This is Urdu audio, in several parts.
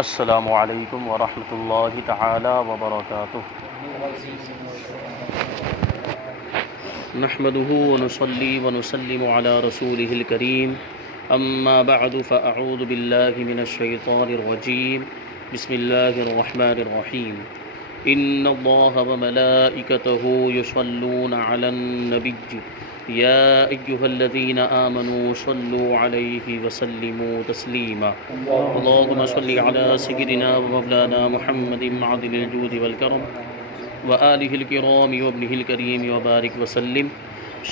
السلام علیکم ورحمۃ اللہ تعالی وبرکاتہ۔ نحمده ونصلي ونسلم على رسوله الكريم، اما بعد فاعوذ بالله من الشيطان الرجيم، بسم الله الرحمن الرحيم۔ ان الله وملائكته يصلون على النبي يا أيها الذين آمنوا صلوا عليه وسلموا تسليما۔ اللهم صل على سيدنا ومولانا محمد معدن الجود والكرم وآله الكرام وابنه الكريم وبارك وسلم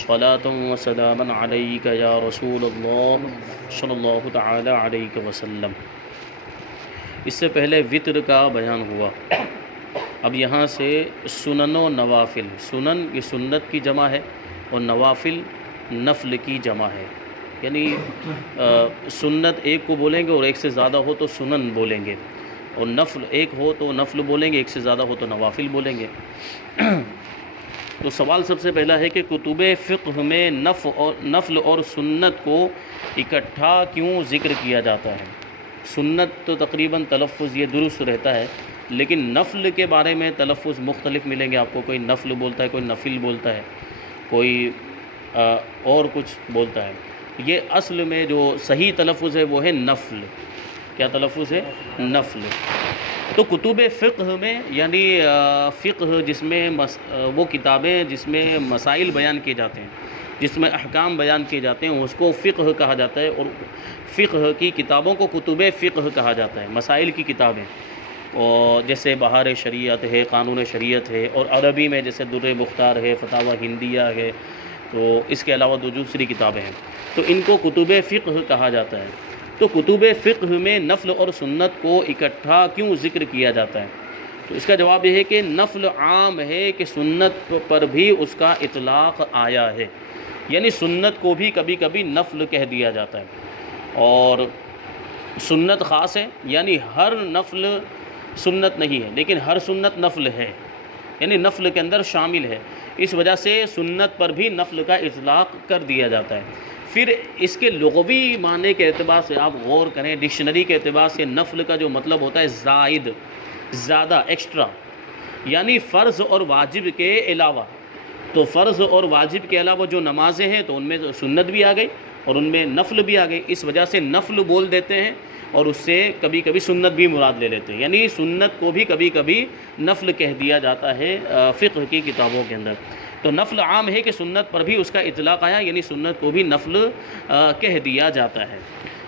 صلاة وسلاما عليك يا رسول الله صلی اللہ تعالی علیہ وسلم۔ اس سے پہلے وطر کا بیان ہوا، اب یہاں سے سنن و نوافل، سنن یہ سنت کی جمع ہے اور نوافل نفل کی جمع ہے، یعنی سنت ایک کو بولیں گے اور ایک سے زیادہ ہو تو سنن بولیں گے، اور نفل ایک ہو تو نفل بولیں گے، ایک سے زیادہ ہو تو نوافل بولیں گے۔ تو سوال سب سے پہلا ہے کہ کتب فقہ میں نفل اور سنت کو اکٹھا کیوں ذکر کیا جاتا ہے؟ سنت تو تقریباً تلفظ یہ درست رہتا ہے، لیکن نفل کے بارے میں تلفظ مختلف ملیں گے آپ کو، کوئی نفل بولتا ہے، کوئی نفل بولتا ہے، کوئی اور کچھ بولتا ہے۔ یہ اصل میں جو صحیح تلفظ ہے وہ ہے نفل۔ کیا تلفظ ہے؟ نفل۔ تو کتب فقہ میں یعنی فقہ جس میں وہ کتابیں جس میں مسائل بیان کیے جاتے ہیں، جس میں احکام بیان کیے جاتے ہیں، اس کو فقہ کہا جاتا ہے، اور فقہ کی کتابوں کو کتب فقہ کہا جاتا ہے، مسائل کی کتابیں، اور جیسے بہار شریعت ہے، قانون شریعت ہے، اور عربی میں جیسے در مختار ہے، فتاوی ہندیہ ہے، تو اس کے علاوہ دوسری کتابیں ہیں، تو ان کو کتب فقہ کہا جاتا ہے۔ تو کتب فقہ میں نفل اور سنت کو اکٹھا کیوں ذکر کیا جاتا ہے؟ تو اس کا جواب یہ ہے کہ نفل عام ہے کہ سنت پر بھی اس کا اطلاق آیا ہے، یعنی سنت کو بھی کبھی کبھی نفل کہہ دیا جاتا ہے، اور سنت خاص ہے، یعنی ہر نفل سنت نہیں ہے لیکن ہر سنت نفل ہے، یعنی نفل کے اندر شامل ہے، اس وجہ سے سنت پر بھی نفل کا اطلاق کر دیا جاتا ہے۔ پھر اس کے لغوی معنی کے اعتبار سے آپ غور کریں، ڈکشنری کے اعتبار سے نفل کا جو مطلب ہوتا ہے زائد، زیادہ، ایکسٹرا، یعنی فرض اور واجب کے علاوہ۔ تو فرض اور واجب کے علاوہ جو نمازیں ہیں تو ان میں سنت بھی آ گئی اور ان میں نفل بھی آ گئی، اس وجہ سے نفل بول دیتے ہیں اور اس سے کبھی کبھی سنت بھی مراد لے لیتے ہیں، یعنی سنت کو بھی کبھی کبھی نفل کہہ دیا جاتا ہے فقہ کی کتابوں کے اندر۔ تو نفل عام ہے کہ سنت پر بھی اس کا اطلاق آیا، یعنی سنت کو بھی نفل کہہ دیا جاتا ہے،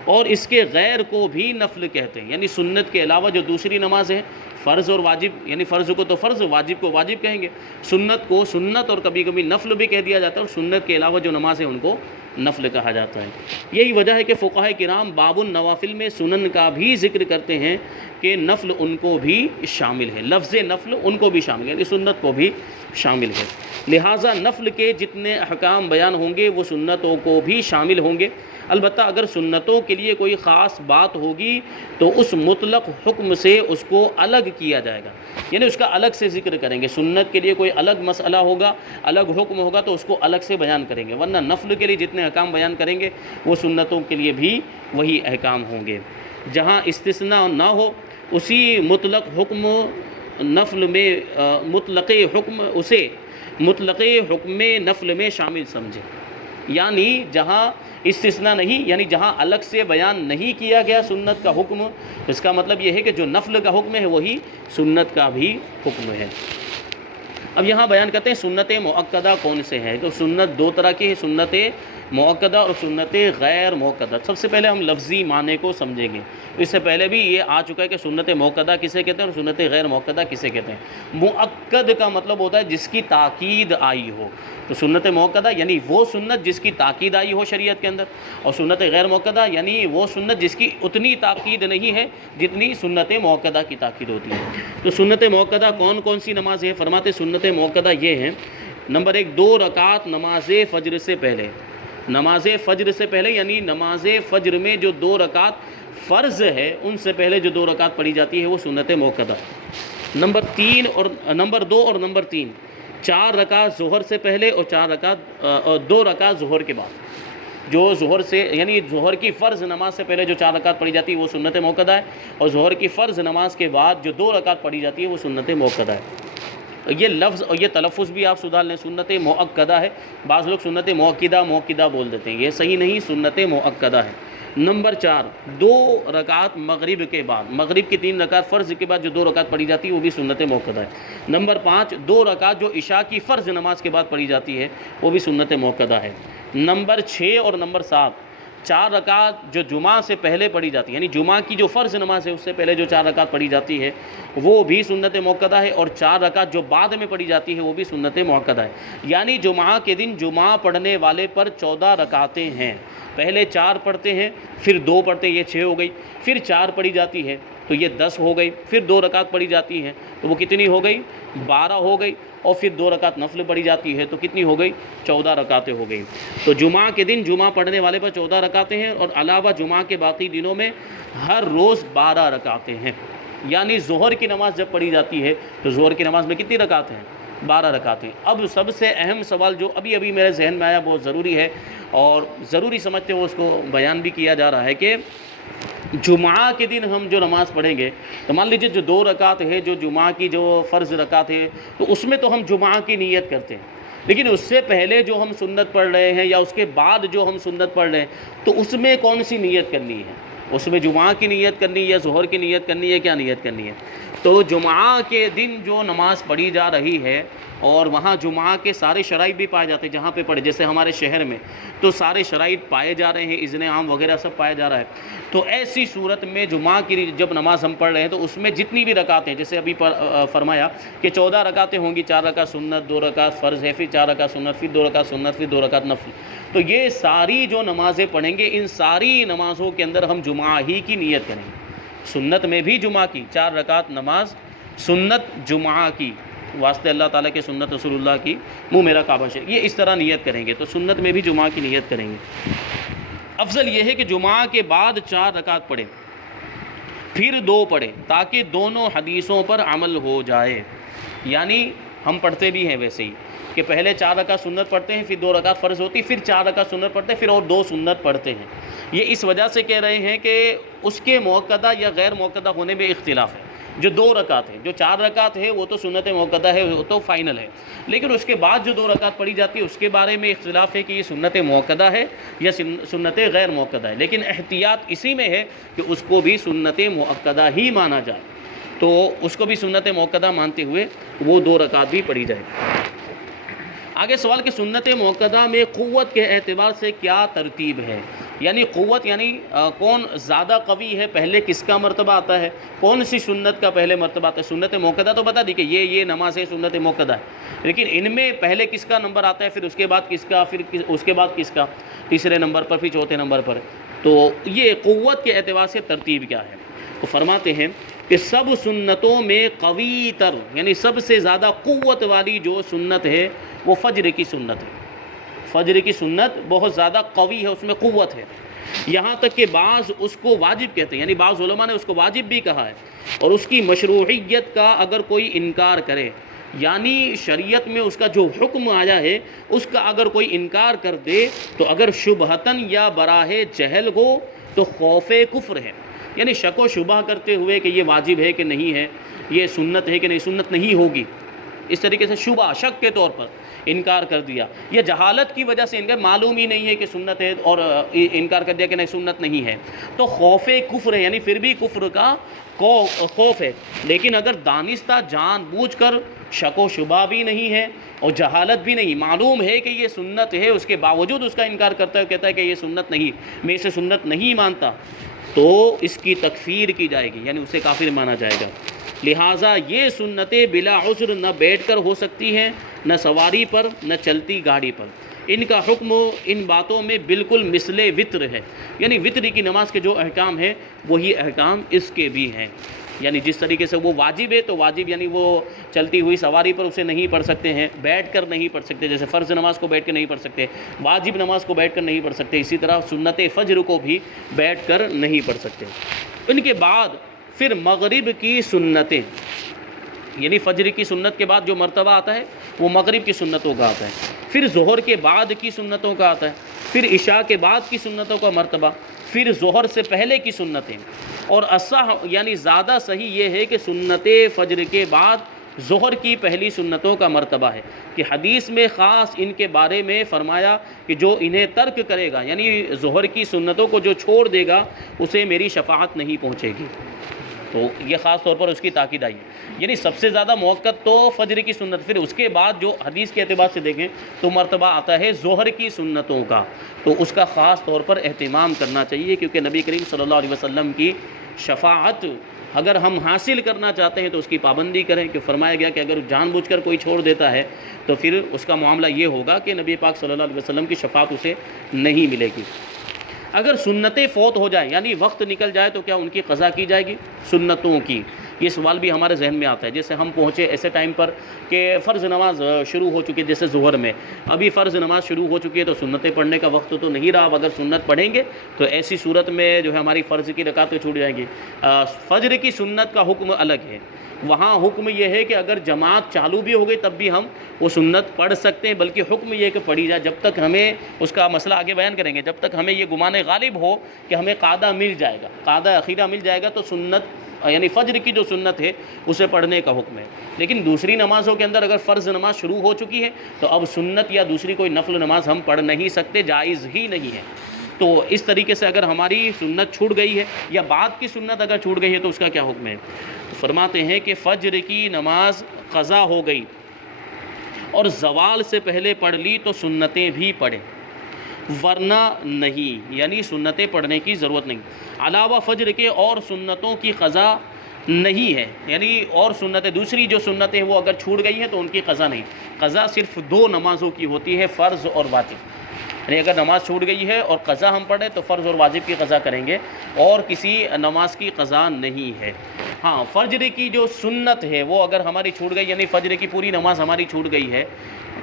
اور اس کے غیر کو بھی نفل کہتے ہیں، یعنی سنت کے علاوہ جو دوسری نماز ہیں، فرض اور واجب، یعنی فرض کو تو فرض، واجب کو واجب کہیں گے، سنت کو سنت اور کبھی کبھی نفل بھی کہہ دیا جاتا ہے، اور سنت کے علاوہ جو نماز ہیں ان کو نفل کہا جاتا ہے۔ یہی وجہ ہے کہ فقہاء کرام باب النوافل میں سنن کا بھی ذکر کرتے ہیں کہ نفل ان کو بھی شامل ہے، لفظ نفل ان کو بھی شامل ہے، یعنی سنت کو بھی شامل ہے، لہٰذا نفل کے جتنے احکام بیان ہوں گے وہ سنتوں کو بھی شامل ہوں گے۔ البتہ اگر سنتوں کے لیے کوئی خاص بات ہوگی تو اس مطلق حکم سے اس کو الگ کیا جائے گا، یعنی اس کا الگ سے ذکر کریں گے۔ سنت کے لیے کوئی الگ مسئلہ ہوگا، الگ حکم ہوگا تو اس کو الگ سے بیان کریں گے، ورنہ نفل کے لیے جتنے احکام بیان کریں گے وہ سنتوں کے لیے بھی وہی احکام ہوں گے۔ جہاں استثناء نہ ہو اسی مطلق حکم نفل میں مطلق حکم اسے مطلق حکم نفل میں شامل سمجھے، یعنی جہاں استثناء نہیں، یعنی جہاں الگ سے بیان نہیں کیا گیا سنت کا حکم، اس کا مطلب یہ ہے کہ جو نفل کا حکم ہے وہی سنت کا بھی حکم ہے۔ اب یہاں بیان کرتے ہیں سنت مؤکدہ کون سے ہیں۔ تو سنت دو طرح کی ہے، سنت مؤکدہ اور سنت غیر مؤکدہ۔ سب سے پہلے ہم لفظی معنی کو سمجھیں گے، اس سے پہلے بھی یہ آ چکا ہے کہ سنت مؤکدہ کسے کہتے ہیں اور سنت غیر مؤکدہ کسے کہتے ہیں۔ مؤکد کا مطلب ہوتا ہے جس کی تاکید آئی ہو، تو سنت مؤکدہ یعنی وہ سنت جس کی تاکید آئی ہو شریعت کے اندر، اور سنت غیر مؤکدہ یعنی وہ سنت جس کی اتنی تاکید نہیں ہے جتنی سنت مؤکدہ کی تاکید ہوتی ہے۔ تو سنت مؤکدہ کون کون سی نماز ہیں؟ فرماتے سنت مؤکدہ یہ ہیں، نمبر 1 2 رکعت نماز فجر سے پہلے، نماز فجر سے پہلے یعنی نماز فجر میں جو 2 رکعت فرض ہے ان سے پہلے جو 2 رکعت پڑھی جاتی ہے وہ سنت مؤکدہ۔ نمبر 2 اور نمبر 3 4 رکعت ظہر سے پہلے اور 2 رکعت ظہر کے بعد، جو ظہر سے یعنی ظہر کی فرض نماز سے پہلے جو 4 رکعت پڑھی جاتی ہے وہ سنت موقدہ ہے، اور ظہر کی فرض نماز کے بعد جو 2 رکعت پڑھی جاتی ہے وہ سنت موقدہ ہے۔ یہ لفظ اور یہ تلفظ بھی آپ سدھار لیں، سنت مؤکدہ ہے، بعض لوگ سنت موقدہ بول دیتے ہیں، یہ صحیح نہیں، سنت مؤکدہ ہے۔ نمبر 4، 2 رکعت مغرب کے بعد، مغرب کی 3 رکعت فرض کے بعد جو 2 رکعت پڑھی جاتی ہے وہ بھی سنت موقدہ ہے۔ نمبر 5، 2 رکعت جو عشاء کی فرض نماز کے بعد پڑھی جاتی ہے وہ بھی سنت موقدہ ہے۔ نمبر 6 اور نمبر 7، 4 رکعت جو جمعہ سے پہلے پڑھی جاتی ہے، یعنی جمعہ کی جو فرض نماز ہے اس سے پہلے جو 4 رکعت پڑھی جاتی ہے وہ بھی سنت موقدہ ہے، اور 4 رکعت جو بعد میں پڑھی جاتی ہے وہ بھی سنت موقدہ ہے۔ یعنی جمعہ کے دن جمعہ پڑھنے والے پر 14 رکعتیں ہیں، پہلے 4 پڑھتے ہیں، پھر 2 پڑھتے ہیں، یہ 6 ہو گئی، پھر 4 پڑھی جاتی ہے تو یہ 10 ہو گئی، پھر 2 رکعت پڑھی جاتی ہیں تو وہ کتنی ہو گئی؟ 12 ہو گئی، اور پھر 2 رکعت نفل پڑھی جاتی ہے تو کتنی ہو گئی؟ 14 رکعتیں ہو گئی۔ تو جمعہ کے دن جمعہ پڑھنے والے پر 14 رکعتیں ہیں، اور علاوہ جمعہ کے باقی دنوں میں ہر روز 12 رکعتیں ہیں۔ یعنی ظہر کی نماز جب پڑھی جاتی ہے تو ظہر کی نماز میں کتنی رکعتیں ہیں؟ 12 رکعتیں۔ اب سب سے اہم سوال جو ابھی میرے ذہن میں آیا، بہت ضروری ہے اور ضروری سمجھتے ہوئے اس کو بیان بھی کیا جا رہا ہے کہ جمعہ کے دن ہم جو نماز پڑھیں گے تو مان لیجیے جو 2 رکعت ہے، جو جمعہ کی جو فرض رکعت ہے، تو اس میں تو ہم جمعہ کی نیت کرتے ہیں، لیکن اس سے پہلے جو ہم سنت پڑھ رہے ہیں یا اس کے بعد جو ہم سنت پڑھ رہے ہیں تو اس میں کون سی نیت کرنی ہے؟ اس میں جمعہ کی نیت کرنی ہے یا ظہر کی نیت کرنی ہے، کیا نیت کرنی ہے؟ تو جمعہ کے دن جو نماز پڑھی جا رہی ہے اور وہاں جمعہ کے سارے شرائط بھی پائے جاتے ہیں، جہاں پہ پڑھے، جیسے ہمارے شہر میں تو سارے شرائط پائے جا رہے ہیں، اذن عام وغیرہ سب پایا جا رہا ہے، تو ایسی صورت میں جمعہ کی جب نماز ہم پڑھ رہے ہیں تو اس میں جتنی بھی رکعتیں، جیسے ابھی فرمایا کہ 14 رکعتیں ہوں گی، 4 رکعت سنت، 2 رکعت فرض ہے، پھر 4 رکعت سنت، پھر 2 رکعت سنت، پھر 2 رکعت نفل، تو یہ ساری جو نمازیں پڑھیں گے ان ساری نمازوں کے اندر ہم جمعہ ہی کی نیت کریں گے۔ سنت میں بھی جمعہ کی 4 رکعت نماز سنت جمعہ کی، واسطے اللہ تعالیٰ کے سنت رسول اللہ کی، منہ میرا کعبہ شریف، یہ اس طرح نیت کریں گے، تو سنت میں بھی جمعہ کی نیت کریں گے۔ افضل یہ ہے کہ جمعہ کے بعد 4 رکعت پڑھیں، پھر 2 پڑھیں، تاکہ دونوں حدیثوں پر عمل ہو جائے۔ یعنی ہم پڑھتے بھی ہیں ویسے ہی کہ پہلے 4 رکعت سنت پڑھتے ہیں، پھر 2 رکعت فرض ہوتی، پھر 4 رکعت سنت پڑھتے ہیں، پھر اور 2 سنت پڑھتے ہیں۔ یہ اس وجہ سے کہہ رہے ہیں کہ اس کے موقدہ یا غیر موقدہ ہونے میں اختلاف ہے۔ جو 2 رکعت ہے، جو 4 رکعت ہے وہ تو سنت موقدہ ہے، وہ تو فائنل ہے، لیکن اس کے بعد جو 2 رکعت پڑھی جاتی ہے اس کے بارے میں اختلاف ہے کہ یہ سنت موقدہ ہے یا سنت غیر موقدہ ہے، لیکن احتیاط اسی میں ہے کہ اس کو بھی سنت موقدہ ہی مانا جائے، تو اس کو بھی سنت موقدہ مانتے ہوئے وہ 2 رکعت بھی پڑھی جائے۔ آگے سوال کہ سنت موقدہ میں قوت کے اعتبار سے کیا ترتیب ہے؟ یعنی قوت یعنی کون زیادہ قوی ہے، پہلے کس کا مرتبہ آتا ہے، کون سی سنت کا پہلے مرتبہ آتا ہے؟ سنت موقدہ تو بتا دی کہ یہ نماز ہے، سنت موقدہ ہے، لیکن ان میں پہلے کس کا نمبر آتا ہے، پھر اس کے بعد کس کا، پھر اس کے بعد کس کا، تیسرے نمبر پر، پھر چوتھے نمبر پر، تو یہ قوت کے اعتبار سے ترتیب کیا ہے؟ تو فرماتے ہیں کہ سب سنتوں میں قوی تر یعنی سب سے زیادہ قوت والی جو سنت ہے وہ فجر کی سنت ہے۔ فجر کی سنت بہت زیادہ قوی ہے، اس میں قوت ہے، یہاں تک کہ بعض اس کو واجب کہتے ہیں، یعنی بعض علماء نے اس کو واجب بھی کہا ہے، اور اس کی مشروعیت کا اگر کوئی انکار کرے، یعنی شریعت میں اس کا جو حکم آیا ہے اس کا اگر کوئی انکار کر دے تو اگر شبہتاً یا براہ جہل ہو تو خوف کفر ہے، یعنی شک و شبہ کرتے ہوئے کہ یہ واجب ہے کہ نہیں ہے، یہ سنت ہے کہ نہیں، سنت نہیں ہوگی، اس طریقے سے شبہ شک کے طور پر انکار کر دیا، یا جہالت کی وجہ سے انکار، معلوم ہی نہیں ہے کہ سنت ہے اور انکار کر دیا کہ نہیں سنت نہیں ہے، تو خوف کفر ہے، یعنی پھر بھی کفر کا خوف ہے۔ لیکن اگر دانستہ جان بوجھ کر شک و شبہ بھی نہیں ہے اور جہالت بھی نہیں، معلوم ہے کہ یہ سنت ہے، اس کے باوجود اس کا انکار کرتا ہے، کہتا ہے کہ یہ سنت نہیں، میں اسے سنت نہیں مانتا، تو اس کی تکفیر کی جائے گی، یعنی اسے کافر مانا جائے گا۔ لہٰذا یہ سنتیں بلا عذر نہ بیٹھ کر ہو سکتی ہیں، نہ سواری پر، نہ چلتی گاڑی پر، ان کا حکم ان باتوں میں بالکل مثل وطر ہے، یعنی وطر کی نماز کے جو احکام ہیں وہی احکام اس کے بھی ہیں، یعنی جس طریقے سے وہ واجب ہے تو واجب یعنی وہ چلتی ہوئی سواری پر اسے نہیں پڑھ سکتے ہیں، بیٹھ کر نہیں پڑھ سکتے، جیسے فرض نماز کو بیٹھ کر نہیں پڑھ سکتے، واجب نماز کو بیٹھ کر نہیں پڑھ سکتے، اسی طرح سنت فجر کو بھی بیٹھ کر نہیں پڑھ سکتے۔ ان کے بعد پھر مغرب کی سنتیں، یعنی فجر کی سنت کے بعد جو مرتبہ آتا ہے وہ مغرب کی سنتوں کا آتا ہے، پھر ظہر کے بعد کی سنتوں کا آتا ہے، پھر عشاء کے بعد کی سنتوں کا مرتبہ، پھر ظہر سے پہلے کی سنتیں، اور اصح یعنی زیادہ صحیح یہ ہے کہ سنت فجر کے بعد ظہر کی پہلی سنتوں کا مرتبہ ہے، کہ حدیث میں خاص ان کے بارے میں فرمایا کہ جو انہیں ترک کرے گا، یعنی ظہر کی سنتوں کو جو چھوڑ دے گا اسے میری شفاعت نہیں پہنچے گی، تو یہ خاص طور پر اس کی تاکید آئی ہے۔ یعنی سب سے زیادہ موقت تو فجر کی سنت، پھر اس کے بعد جو حدیث کے اعتبار سے دیکھیں تو مرتبہ آتا ہے ظہر کی سنتوں کا، تو اس کا خاص طور پر اہتمام کرنا چاہیے، کیونکہ نبی کریم صلی اللہ علیہ وسلم کی شفاعت اگر ہم حاصل کرنا چاہتے ہیں تو اس کی پابندی کریں، کہ فرمایا گیا کہ اگر جان بوجھ کر کوئی چھوڑ دیتا ہے تو پھر اس کا معاملہ یہ ہوگا کہ نبی پاک صلی اللہ علیہ وسلم کی شفاعت اسے نہیں ملے گی۔ اگر سنتیں فوت ہو جائیں یعنی وقت نکل جائے تو کیا ان کی قضا کی جائے گی سنتوں کی؟ یہ سوال بھی ہمارے ذہن میں آتا ہے۔ جیسے ہم پہنچے ایسے ٹائم پر کہ فرض نماز شروع ہو چکی ہے، جیسے ظہر میں ابھی فرض نماز شروع ہو چکی ہے، تو سنتیں پڑھنے کا وقت تو نہیں رہا، اب اگر سنت پڑھیں گے تو ایسی صورت میں جو ہے ہماری فرض کی رکعتیں چھوٹ جائیں گی۔ فجر کی سنت کا حکم الگ ہے، وہاں حکم یہ ہے کہ اگر جماعت چالو بھی ہو گئی تب بھی ہم وہ سنت پڑھ سکتے ہیں، بلکہ حکم یہ کہ پڑھی جائے جب تک ہمیں اس کا مسئلہ آگے بیان کریں گے، جب تک ہمیں یہ گمان غالب ہو کہ ہمیں قاعدہ مل جائے گا، قاعدہ اخیرہ مل جائے گا، تو سنت یعنی فجر کی جو سنت ہے اسے پڑھنے کا حکم ہے۔ لیکن دوسری نمازوں کے اندر اگر فرض نماز شروع ہو چکی ہے تو اب سنت یا دوسری کوئی نفل نماز ہم پڑھ نہیں سکتے، جائز ہی نہیں ہے۔ تو اس طریقے سے اگر ہماری سنت چھوٹ گئی ہے یا بعد کی سنت اگر چھوٹ گئی ہے تو اس کا کیا حکم ہے؟ فرماتے ہیں کہ فجر کی نماز قضا ہو گئی اور زوال سے پہلے پڑھ لی تو سنتیں بھی پڑھیں، ورنہ نہیں، یعنی سنتیں پڑھنے کی ضرورت نہیں۔ علاوہ فجر کے اور سنتوں کی قضا نہیں ہے، یعنی اور سنتیں دوسری جو سنتیں وہ اگر چھوٹ گئی ہیں تو ان کی قضا نہیں۔ قضا صرف دو نمازوں کی ہوتی ہے، فرض اور واجب، یعنی اگر نماز چھوٹ گئی ہے اور قضا ہم پڑھیں تو فرض اور واجب کی قضا کریں گے، اور کسی نماز کی قضا نہیں ہے۔ ہاں فجر کی جو سنت ہے وہ اگر ہماری چھوٹ گئی، یعنی فجر کی پوری نماز ہماری چھوٹ گئی ہے،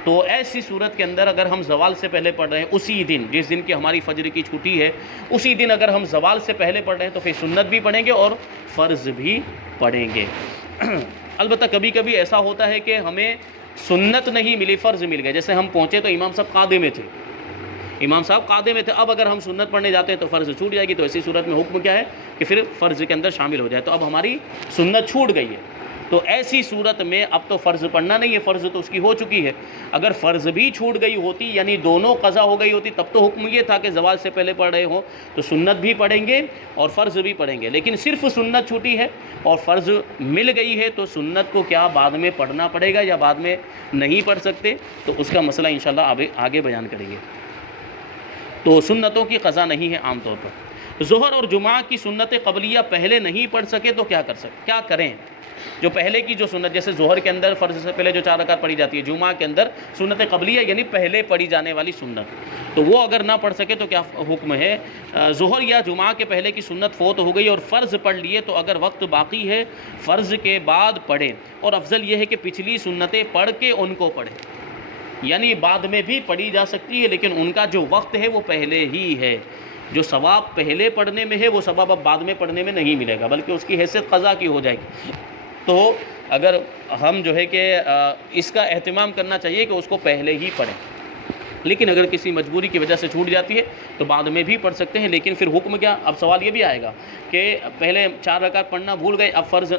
تو ایسی صورت کے اندر اگر ہم زوال سے پہلے پڑھ رہے ہیں، اسی دن جس دن کی ہماری فجر کی چھٹی ہے اسی دن اگر ہم زوال سے پہلے پڑھ رہے ہیں تو پھر سنت بھی پڑھیں گے اور فرض بھی پڑھیں گے۔ البتہ کبھی کبھی ایسا ہوتا ہے کہ ہمیں سنت نہیں ملی، فرض مل گئے، جیسے ہم پہنچے تو امام صاحب قاعدے میں تھے، اب اگر ہم سنت پڑھنے جاتے ہیں تو فرض چھوٹ جائے گی، تو ایسی صورت میں حکم کیا ہے کہ پھر فرض کے اندر شامل ہو جائے، تو اب ہماری سنت چھوٹ گئی ہے، تو ایسی صورت میں اب تو فرض پڑھنا نہیں ہے، فرض تو اس کی ہو چکی ہے۔ اگر فرض بھی چھوٹ گئی ہوتی یعنی دونوں قضا ہو گئی ہوتی تب تو حکم یہ تھا کہ زوال سے پہلے پڑھ رہے ہوں تو سنت بھی پڑھیں گے اور فرض بھی پڑھیں گے، لیکن صرف سنت چھوٹی ہے اور فرض مل گئی ہے تو سنت کو کیا بعد میں پڑھنا پڑے گا یا بعد میں نہیں پڑھ سکتے، تو اس کا مسئلہ انشاءاللہ آگے بیان کریں گے۔ تو سنتوں کی قضا نہیں ہے عام طور پر۔ ظہر اور جمعہ کی سنت قبلیہ پہلے نہیں پڑھ سکے تو کیا کریں؟ جو پہلے کی جو سنت، جیسے ظہر کے اندر فرض سے پہلے جو 4 رکعت پڑھی جاتی ہے، جمعہ کے اندر سنت قبلیہ یعنی پہلے پڑھی جانے والی سنت، تو وہ اگر نہ پڑھ سکے تو کیا حکم ہے؟ ظہر یا جمعہ کے پہلے کی سنت فوت ہو گئی اور فرض پڑھ لیے تو اگر وقت باقی ہے فرض کے بعد پڑھیں، اور افضل یہ ہے کہ پچھلی سنتیں پڑھ کے ان کو پڑھیں، یعنی بعد میں بھی پڑھی جا سکتی ہے لیکن ان کا جو وقت ہے وہ پہلے ہی ہے، جو ثواب پہلے پڑھنے میں ہے وہ ثواب اب بعد میں پڑھنے میں نہیں ملے گا، بلکہ اس کی حیثیت قضا کی ہو جائے گی۔ تو اگر ہم جو ہے کہ اس کا اہتمام کرنا چاہیے کہ اس کو پہلے ہی پڑھیں، لیکن اگر کسی مجبوری کی وجہ سے چھوٹ جاتی ہے تو بعد میں بھی پڑھ سکتے ہیں، لیکن پھر حکم کیا؟ اب سوال یہ بھی آئے گا کہ پہلے 4 رکعت پڑھنا بھول گئے، اب فرض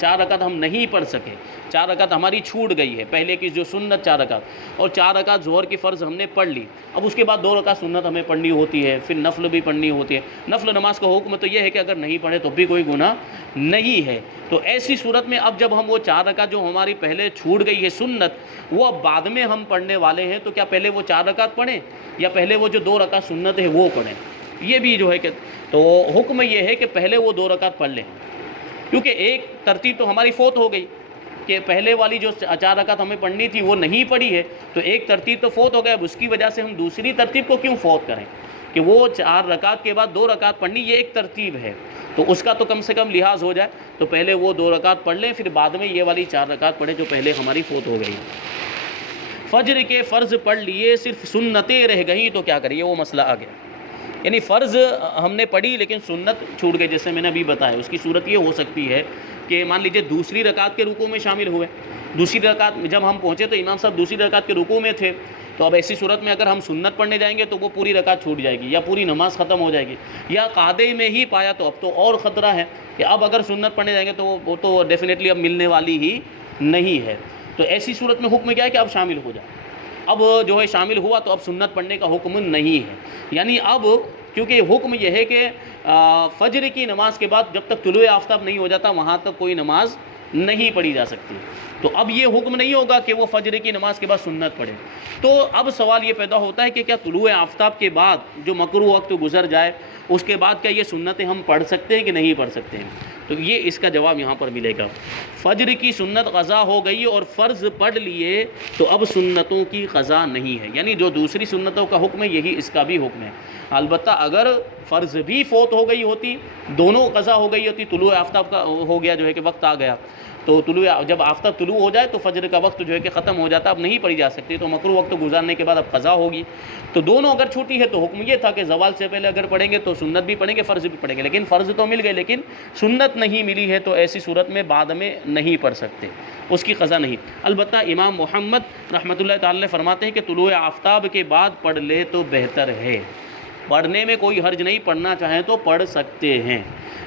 4 رکعت ہم نہیں پڑھ سکے، 4 رکعت ہماری چھوٹ گئی ہے، پہلے کی جو سنت 4 رکعت، اور 4 رکعت ظہر کی فرض ہم نے پڑھ لی، اب اس کے بعد 2 رکعت سنت ہمیں پڑھنی ہوتی ہے، پھر نفل بھی پڑھنی ہوتی ہے۔ نفل نماز کا حکم تو یہ ہے کہ اگر نہیں پڑھے تو بھی کوئی گناہ نہیں ہے، تو ایسی صورت میں اب جب ہم وہ 4 رکعت جو ہماری پہلے چھوٹ گئی ہے سنت وہ اب بعد میں ہم پڑھنے والے ہیں، تو کیا پہلے وہ 4 رکعت پڑھیں یا پہلے وہ جو 2 رکعت سنت ہے وہ پڑھیں؟ یہ بھی جو ہے کہ تو حکم یہ ہے کہ پہلے وہ 2 رکعت پڑھ لیں، کیونکہ ایک ترتیب تو ہماری فوت ہو گئی کہ پہلے والی جو 4 رکعت ہمیں پڑھنی تھی وہ نہیں پڑھی ہے، تو ایک ترتیب تو فوت ہو گیا، اب اس کی وجہ سے ہم دوسری ترتیب کو کیوں فوت کریں کہ وہ 4 رکعت کے بعد 2 رکعت پڑھنی، یہ ایک ترتیب ہے تو اس کا تو کم سے کم لحاظ ہو جائے، تو پہلے وہ 2 رکعت پڑھ لیں پھر بعد میں یہ والی 4 رکعت پڑھیں جو پہلے ہماری فوت ہو گئی۔ فجر کے فرض پڑھ لیے صرف سنتیں رہ گئیں تو کیا کریے؟ وہ مسئلہ آ گیا یعنی فرض ہم نے پڑھی لیکن سنت چھوٹ گئی، جیسے میں نے ابھی بتایا۔ اس کی صورت یہ ہو سکتی ہے کہ مان لیجئے دوسری رکعت کے رکوع میں شامل ہوئے، دوسری رکعت میں جب ہم پہنچے تو امام صاحب دوسری رکعت کے رکوع میں تھے، تو اب ایسی صورت میں اگر ہم سنت پڑھنے جائیں گے تو وہ پوری رکعت چھوٹ جائے گی یا پوری نماز ختم ہو جائے گی، یا قاعدے میں ہی پایا تو اب تو اور خطرہ ہے کہ اب اگر سنت پڑھنے جائیں گے تو وہ تو ڈیفینیٹلی اب ملنے والی ہی نہیں ہے۔ تو ایسی صورت میں حکم کیا ہے کہ اب شامل ہو جائے، اب جو ہے شامل ہوا تو اب سنت پڑھنے کا حکم نہیں ہے۔ یعنی اب کیونکہ حکم یہ ہے کہ فجر کی نماز کے بعد جب تک طلوع آفتاب نہیں ہو جاتا وہاں تک کوئی نماز نہیں پڑھی جا سکتی، تو اب یہ حکم نہیں ہوگا کہ وہ فجر کی نماز کے بعد سنت پڑھے۔ تو اب سوال یہ پیدا ہوتا ہے کہ کیا طلوع آفتاب کے بعد جو مکروہ وقت گزر جائے اس کے بعد کیا یہ سنتیں ہم پڑھ سکتے ہیں کہ نہیں پڑھ سکتے ہیں؟ تو یہ اس کا جواب یہاں پر ملے گا۔ فجر کی سنت قضا ہو گئی اور فرض پڑھ لیے تو اب سنتوں کی قضا نہیں ہے، یعنی جو دوسری سنتوں کا حکم ہے یہی اس کا بھی حکم ہے۔ البتہ اگر فرض بھی فوت ہو گئی ہوتی، دونوں قضا ہو گئی ہوتی، طلوع آفتاب کا ہو گیا جو ہے کہ وقت آ گیا، تو جب آفتاب طلوع ہو جائے تو فجر کا وقت جو ہے کہ ختم ہو جاتا، اب نہیں پڑھی جا سکتی، تو مکروہ وقت گزارنے کے بعد اب قضا ہوگی۔ تو دونوں اگر چھوٹی ہے تو حکم یہ تھا کہ زوال سے پہلے اگر پڑھیں گے تو سنت بھی پڑھیں گے، فرض بھی پڑھیں گے، لیکن فرض تو مل گئے لیکن سنت نہیں ملی ہے، تو ایسی صورت میں بعد میں نہیں پڑھ سکتے، اس کی قضا نہیں۔ البتہ امام محمد رحمۃ اللہ تعالی فرماتے ہیں کہ طلوع آفتاب کے بعد پڑھ لے تو بہتر ہے، پڑھنے میں کوئی حرج نہیں، پڑھنا چاہیں تو پڑھ سکتے ہیں۔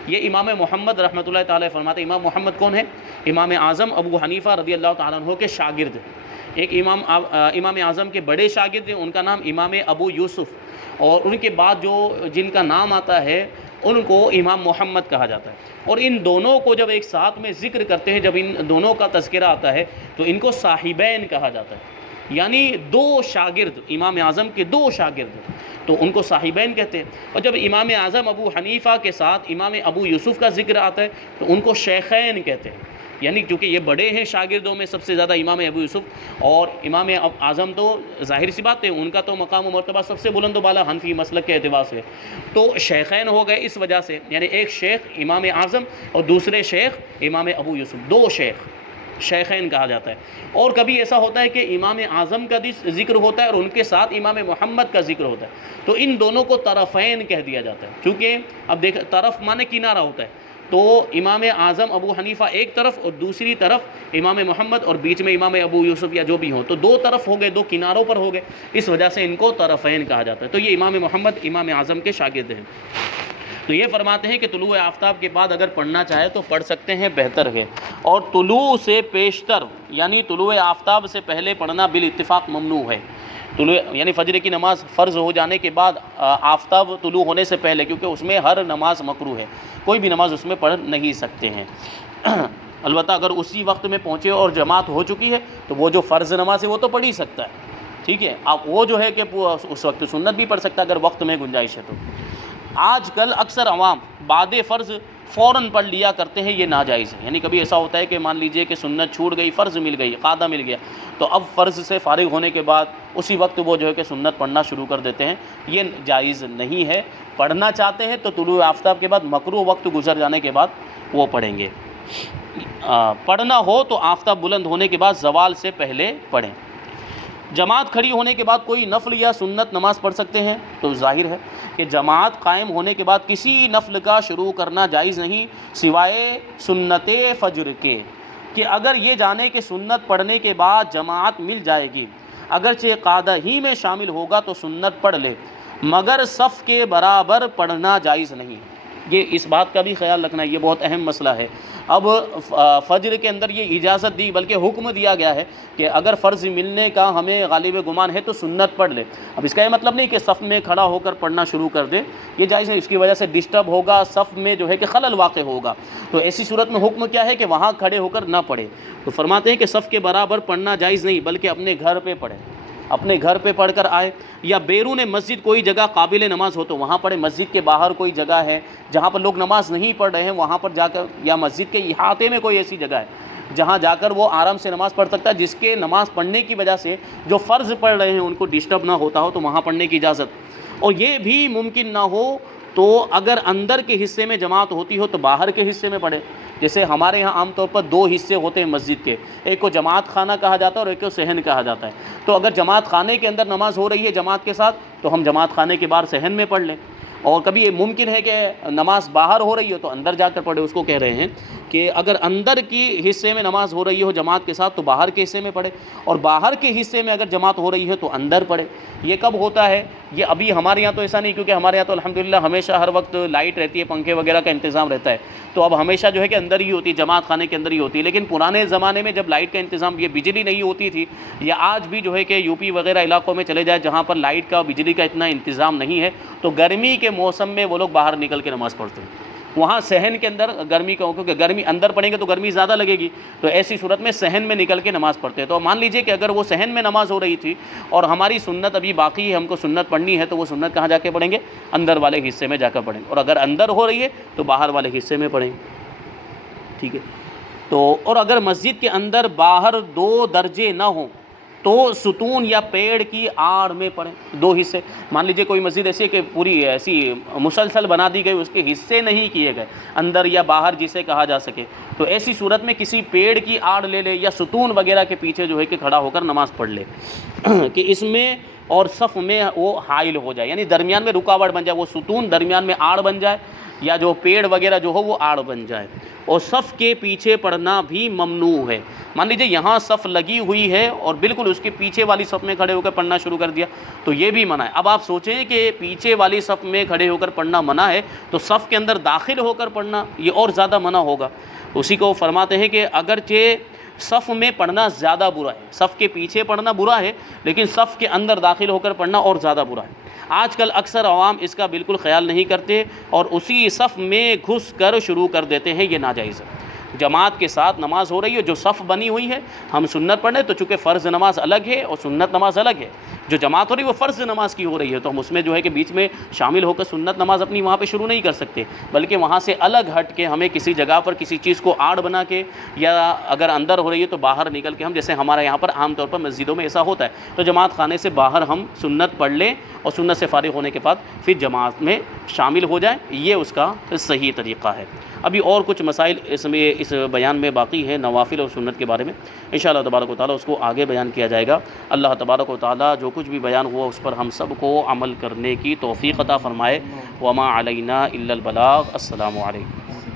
یہ امام محمد رحمۃ اللہ تعالی فرماتے ہیں۔ امام محمد کون ہے؟ امام اعظم ابو حنیفہ رضی اللہ تعالیٰ عنہ کے شاگرد ہیں۔ ایک امام اعظم کے بڑے شاگرد ہیں، ان کا نام امام ابو یوسف، اور ان کے بعد جن کا نام آتا ہے ان کو امام محمد کہا جاتا ہے۔ اور ان دونوں کو جب ایک ساتھ میں ذکر کرتے ہیں، جب ان دونوں کا تذکرہ آتا ہے تو ان کو صاحبین کہا جاتا ہے، یعنی دو شاگرد، امام اعظم کے دو شاگرد، تو ان کو صاحبین کہتے ہیں۔ اور جب امام اعظم ابو حنیفہ کے ساتھ امام ابو یوسف کا ذکر آتا ہے تو ان کو شیخین کہتے ہیں، یعنی کیونکہ یہ بڑے ہیں شاگردوں میں سب سے زیادہ امام ابو یوسف، اور امام اعظم تو ظاہر سی بات ہے ان کا تو مقام و مرتبہ سب سے بلند و بالا حنفی مسلک کے اعتبار سے، تو شیخین ہو گئے اس وجہ سے، یعنی ایک شیخ امام اعظم اور دوسرے شیخ امام ابو یوسف، دو شیخین کہا جاتا ہے۔ اور کبھی ایسا ہوتا ہے کہ امام اعظم کا ذکر ہوتا ہے اور ان کے ساتھ امام محمد کا ذکر ہوتا ہے، تو ان دونوں کو طرفین کہہ دیا جاتا ہے، کیونکہ اب دیکھ طرف مانے کنارہ ہوتا ہے، تو امام اعظم ابو حنیفہ ایک طرف اور دوسری طرف امام محمد اور بیچ میں امام ابو یوسف یا جو بھی ہوں، تو دو طرف ہو گئے، دو کناروں پر ہو گئے، اس وجہ سے ان کو طرفین کہا جاتا ہے۔ تو یہ امام محمد امام اعظم کے شاگرد ہیں۔ تو یہ فرماتے ہیں کہ طلوع آفتاب کے بعد اگر پڑھنا چاہے تو پڑھ سکتے ہیں، بہتر ہے، اور طلوع سے پیشتر یعنی طلوع آفتاب سے پہلے پڑھنا بالاتفاق ممنوع ہے۔ یعنی فجر کی نماز فرض ہو جانے کے بعد آفتاب طلوع ہونے سے پہلے، کیونکہ اس میں ہر نماز مکروہ ہے، کوئی بھی نماز اس میں پڑھ نہیں سکتے ہیں۔ البتہ اگر اسی وقت میں پہنچے اور جماعت ہو چکی ہے تو وہ جو فرض نماز ہے وہ تو پڑھ ہی سکتا ہے، ٹھیک ہے، اب وہ جو ہے کہ اس وقت سنت بھی پڑھ سکتا ہے اگر وقت میں گنجائش ہے تو۔ آج کل اکثر عوام بعد فرض فوراً پڑھ لیا کرتے ہیں، یہ ناجائز ہے۔ یعنی کبھی ایسا ہوتا ہے کہ مان لیجئے کہ سنت چھوٹ گئی، فرض مل گئی، قاعدہ مل گیا، تو اب فرض سے فارغ ہونے کے بعد اسی وقت وہ جو ہے کہ سنت پڑھنا شروع کر دیتے ہیں، یہ جائز نہیں ہے۔ پڑھنا چاہتے ہیں تو طلوع آفتاب کے بعد مکروہ وقت گزر جانے کے بعد وہ پڑھیں گے۔ پڑھنا ہو تو آفتاب بلند ہونے کے بعد زوال سے پہلے پڑھیں۔ جماعت کھڑی ہونے کے بعد کوئی نفل یا سنت نماز پڑھ سکتے ہیں؟ تو ظاہر ہے کہ جماعت قائم ہونے کے بعد کسی نفل کا شروع کرنا جائز نہیں سوائے سنت فجر کے، کہ اگر یہ جانے کہ سنت پڑھنے کے بعد جماعت مل جائے گی، اگرچہ قاعدہ ہی میں شامل ہوگا تو سنت پڑھ لے، مگر صف کے برابر پڑھنا جائز نہیں۔ یہ اس بات کا بھی خیال رکھنا ہے، یہ بہت اہم مسئلہ ہے۔ اب فجر کے اندر یہ اجازت دی، بلکہ حکم دیا گیا ہے کہ اگر فرض ملنے کا ہمیں غالب گمان ہے تو سنت پڑھ لے۔ اب اس کا یہ مطلب نہیں کہ صف میں کھڑا ہو کر پڑھنا شروع کر دے، یہ جائز نہیں، اس کی وجہ سے ڈسٹرب ہوگا، صف میں جو ہے کہ خلل واقع ہوگا، تو ایسی صورت میں حکم کیا ہے کہ وہاں کھڑے ہو کر نہ پڑھے۔ تو فرماتے ہیں کہ صف کے برابر پڑھنا جائز نہیں، بلکہ اپنے گھر پہ پڑھے، اپنے گھر پہ پڑھ کر آئے، یا بیرون مسجد کوئی جگہ قابل نماز ہو تو وہاں پڑھے۔ مسجد کے باہر کوئی جگہ ہے جہاں پر لوگ نماز نہیں پڑھ رہے ہیں، وہاں پر جا کر، یا مسجد کے احاطے میں کوئی ایسی جگہ ہے جہاں جا کر وہ آرام سے نماز پڑھ سکتا ہے، جس کے نماز پڑھنے کی وجہ سے جو فرض پڑھ رہے ہیں ان کو ڈسٹرب نہ ہوتا ہو، تو وہاں پڑھنے کی اجازت۔ اور یہ بھی ممکن نہ ہو تو اگر اندر کے حصے میں جماعت ہوتی ہو تو باہر کے حصے میں پڑھے۔ جیسے ہمارے یہاں عام طور پر دو حصے ہوتے ہیں مسجد کے، ایک کو جماعت خانہ کہا جاتا ہے اور ایک کو صحن کہا جاتا ہے۔ تو اگر جماعت خانے کے اندر نماز ہو رہی ہے جماعت کے ساتھ تو ہم جماعت خانے کے باہر صحن میں پڑھ لیں، اور کبھی یہ ممکن ہے کہ نماز باہر ہو رہی ہو تو اندر جا کر پڑھے، اس کو کہہ رہے ہیں کہ اگر اندر کی حصے میں نماز ہو رہی ہو جماعت کے ساتھ تو باہر کے حصے میں پڑھے، اور باہر کے حصے میں اگر جماعت ہو رہی ہے تو اندر پڑھے۔ یہ کب ہوتا ہے؟ یہ ابھی ہمارے یہاں تو ایسا نہیں، کیونکہ ہمارے یہاں تو الحمدللہ ہمیشہ ہر وقت لائٹ رہتی ہے، پنکھے وغیرہ کا انتظام رہتا ہے، تو اب ہمیشہ جو ہے کہ اندر ہی ہوتی ہے، جماعت خانے کے اندر ہی ہوتی ہے۔ لیکن پرانے زمانے میں جب لائٹ کا انتظام، یہ بجلی نہیں ہوتی تھی، یا آج بھی جو ہے کہ یو پی وغیرہ علاقوں میں چلے جائے جہاں پر لائٹ کا بجلی کا اتنا انتظام نہیں ہے، تو گرمی کے موسم میں وہ لوگ باہر نکل کے نماز پڑھتے ہیں۔ وہاں صحن کے اندر گرمی کا، کیونکہ گرمی اندر پڑھیں گے تو گرمی زیادہ لگے گی، تو ایسی صورت میں صحن میں نکل کے نماز پڑھتے ہیں۔ تو مان لیجئے کہ اگر وہ صحن میں نماز ہو رہی تھی اور ہماری سنت ابھی باقی ہے، ہم کو سنت پڑھنی ہے، تو وہ سنت کہاں جا کے پڑھیں گے؟ اندر والے حصے میں جا کر پڑھیں گے، اور اگر اندر ہو رہی ہے تو باہر والے حصے میں پڑھیں گے، ٹھیک ہے۔ تو اور اگر مسجد کے اندر باہر 2 درجے نہ ہوں تو ستون یا پیڑ کی آڑ میں پڑھیں، 2 حصے۔ مان لیجئے کوئی مسجد ایسی ہے کہ پوری ایسی مسلسل بنا دی گئی، اس کے حصے نہیں کیے گئے اندر یا باہر جسے کہا جا سکے، تو ایسی صورت میں کسی پیڑ کی آڑ لے لے یا ستون وغیرہ کے پیچھے جو ہے کہ کھڑا ہو کر نماز پڑھ لے کہ اس میں اور صف میں وہ حائل ہو جائے، یعنی درمیان میں رکاوٹ بن جائے، وہ ستون درمیان میں آڑ بن جائے، یا جو پیڑ وغیرہ جو ہو وہ آڑ بن جائے۔ اور صف کے پیچھے پڑھنا بھی ممنوع ہے۔ مان لیجیے یہاں صف لگی ہوئی ہے اور بالکل اس کے پیچھے والی صف میں کھڑے ہو کر پڑھنا شروع کر دیا تو یہ بھی منع ہے۔ اب آپ سوچیں کہ پیچھے والی صف میں کھڑے ہو کر پڑھنا منع ہے تو صف کے اندر داخل ہو کر پڑھنا یہ اور زیادہ منع ہوگا۔ اسی کو فرماتے ہیں کہ اگرچہ صف میں پڑھنا زیادہ برا ہے، صف کے پیچھے پڑھنا برا ہے، لیکن صف کے اندر داخل ہو کر پڑھنا اور زیادہ برا ہے۔ آج کل اکثر عوام اس کا بالکل خیال نہیں کرتے اور اسی صف میں گھس کر شروع کر دیتے ہیں، یہ ناجائز ہے۔ جماعت کے ساتھ نماز ہو رہی ہے، جو صف بنی ہوئی ہے، ہم سنت پڑھیں تو چونکہ فرض نماز الگ ہے اور سنت نماز الگ ہے، جو جماعت ہو رہی ہے وہ فرض نماز کی ہو رہی ہے، تو ہم اس میں جو ہے کہ بیچ میں شامل ہو کر سنت نماز اپنی وہاں پہ شروع نہیں کر سکتے، بلکہ وہاں سے الگ ہٹ کے ہمیں کسی جگہ پر کسی چیز کو آڑ بنا کے، یا اگر اندر ہو رہی ہے تو باہر نکل کے ہم، جیسے ہمارے یہاں پر عام طور پر مسجدوں میں ایسا ہوتا ہے، تو جماعت خانے سے باہر ہم سنت پڑھ لیں اور سنت سے فارغ ہونے کے بعد پھر جماعت میں شامل ہو جائیں، یہ اس کا صحیح طریقہ ہے۔ ابھی اور کچھ مسائل اس بیان میں باقی ہے نوافل اور سنت کے بارے میں، انشاءاللہ تبارک و تعالیٰ اس کو آگے بیان کیا جائے گا۔ اللہ تبارک و تعالیٰ جو کچھ بھی بیان ہوا اس پر ہم سب کو عمل کرنے کی توفیق عطا فرمائے۔ وما علینا الا البلاغ۔ السلام علیکم۔